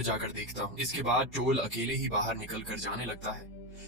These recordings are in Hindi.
जाकर देखता हूँ। इसके बाद टोल अकेले ही बाहर निकल कर जाने लगता है,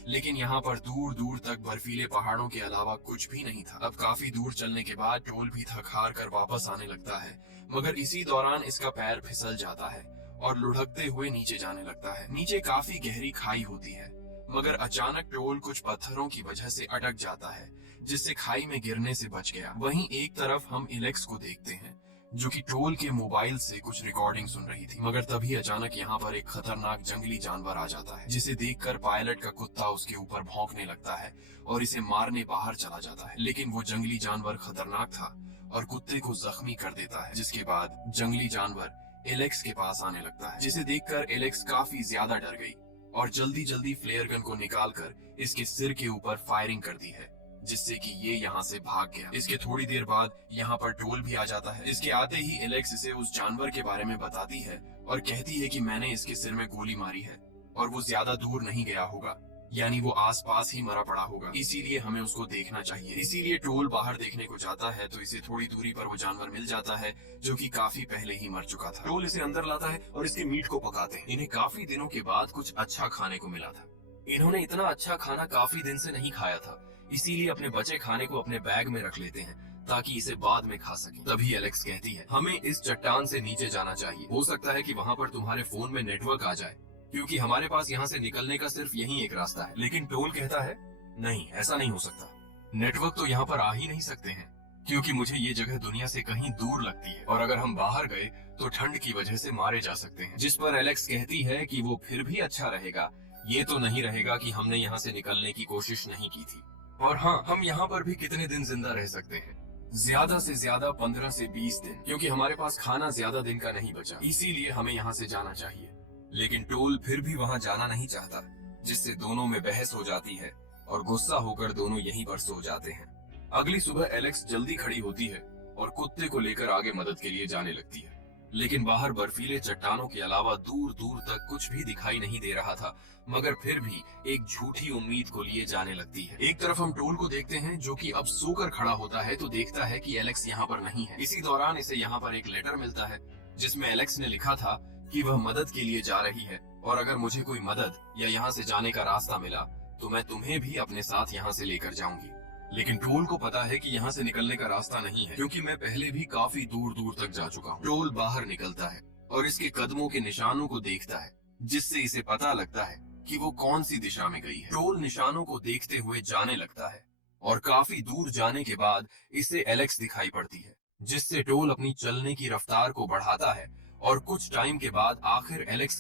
लेकिन यहाँ पर दूर दूर तक बर्फीले पहाड़ों के अलावा कुछ भी नहीं था। अब काफी दूर चलने के बाद टोल भी थक हार कर वापस आने लगता है, मगर इसी दौरान इसका पैर फिसल जाता है और लुढ़कते हुए नीचे जाने लगता है। नीचे काफी गहरी खाई होती है, मगर अचानक टोल कुछ पत्थरों की वजह से अटक जाता है, जिससे खाई में गिरने से बच गया। वहीं एक तरफ हम एलेक्स को देखते हैं, जो कि टोल के मोबाइल से कुछ रिकॉर्डिंग सुन रही थी। मगर तभी अचानक यहाँ पर एक खतरनाक जंगली जानवर आ जाता है, जिसे देखकर पायलट का कुत्ता उसके ऊपर भौंकने लगता है और इसे मारने बाहर चला जाता है। लेकिन वो जंगली जानवर खतरनाक था और कुत्ते को जख्मी कर देता है। जिसके बाद जंगली जानवर एलेक्स के पास आने लगता है, जिसे देखकर एलेक्स काफी ज्यादा डर गई और जल्दी जल्दी फ्लेयर गन को निकालकर इसके सिर के ऊपर फायरिंग कर दी है, जिससे कि ये यहाँ से भाग गया। इसके थोड़ी देर बाद यहाँ पर टोल भी आ जाता है। इसके आते ही एलेक्स इसे उस जानवर के बारे में बताती है और कहती है कि मैंने इसके सिर में गोली मारी है और वो ज्यादा दूर नहीं गया होगा, यानी वो आसपास ही मरा पड़ा होगा, इसीलिए हमें उसको देखना चाहिए। इसीलिए टोल बाहर देखने को जाता है तो इसे थोड़ी दूरी पर वो जानवर मिल जाता है, जो कि काफी पहले ही मर चुका था। टोल इसे अंदर लाता है और इसके मीट को पकाते हैं। इन्हें काफी दिनों के बाद कुछ अच्छा खाने को मिला था। इन्होंने इतना अच्छा खाना काफी दिन से नहीं खाया था, इसीलिए अपने बचे खाने को अपने बैग में रख लेते हैं ताकि इसे बाद में खा सकें। तभी एलेक्स कहती है, हमें इस चट्टान से नीचे जाना चाहिए। हो सकता है कि वहाँ पर तुम्हारे फोन में नेटवर्क आ जाए, क्योंकि हमारे पास यहाँ से निकलने का सिर्फ यही एक रास्ता है। लेकिन टोल कहता है, नहीं, ऐसा नहीं हो सकता। नेटवर्क तो यहाँ पर आ ही नहीं सकते हैं, क्योंकि मुझे ये जगह दुनिया से कहीं दूर लगती है और अगर हम बाहर गए तो ठंड की वजह से मारे जा सकते हैं। जिस पर एलेक्स कहती है कि वो फिर भी अच्छा रहेगा, ये तो नहीं रहेगा कि हमने यहाँ से निकलने की कोशिश नहीं की थी। और हाँ, हम यहाँ पर भी कितने दिन जिंदा रह सकते हैं, ज्यादा से ज्यादा 15 से 20 दिन, क्योंकि हमारे पास खाना ज्यादा दिन का नहीं बचा, इसीलिए हमें यहाँ से जाना चाहिए। लेकिन टोल फिर भी वहाँ जाना नहीं चाहता, जिससे दोनों में बहस हो जाती है और गुस्सा होकर दोनों यहीं पर सो जाते हैं। अगली सुबह एलेक्स जल्दी खड़ी होती है और कुत्ते को लेकर आगे मदद के लिए जाने लगती है, लेकिन बाहर बर्फीले चट्टानों के अलावा दूर दूर तक कुछ भी दिखाई नहीं दे रहा था, मगर फिर भी एक झूठी उम्मीद को लिए जाने लगती है। एक तरफ हम टोल को देखते हैं, जो कि अब सोकर खड़ा होता है तो देखता है कि एलेक्स यहाँ पर नहीं है। इसी दौरान इसे यहाँ पर एक लेटर मिलता है, जिसमें एलेक्स ने लिखा था कि वह मदद के लिए जा रही है और अगर मुझे कोई मदद या यहाँ से जाने का रास्ता मिला तो मैं तुम्हें भी अपने साथ यहाँ से लेकर जाऊंगी। लेकिन टोल को पता है कि यहाँ से निकलने का रास्ता नहीं है, क्योंकि मैं पहले भी काफी दूर दूर तक जा चुका हूँ। टोल बाहर निकलता है और इसके कदमों के निशानों को देखता है, जिससे इसे पता लगता है कि वो कौन सी दिशा में गई है। टोल निशानों को देखते हुए जाने लगता है और काफी दूर जाने के बाद इसे एलेक्स दिखाई पड़ती है, जिससे टोल अपनी चलने की रफ्तार को बढ़ाता है और कुछ टाइम के बाद आखिर एलेक्स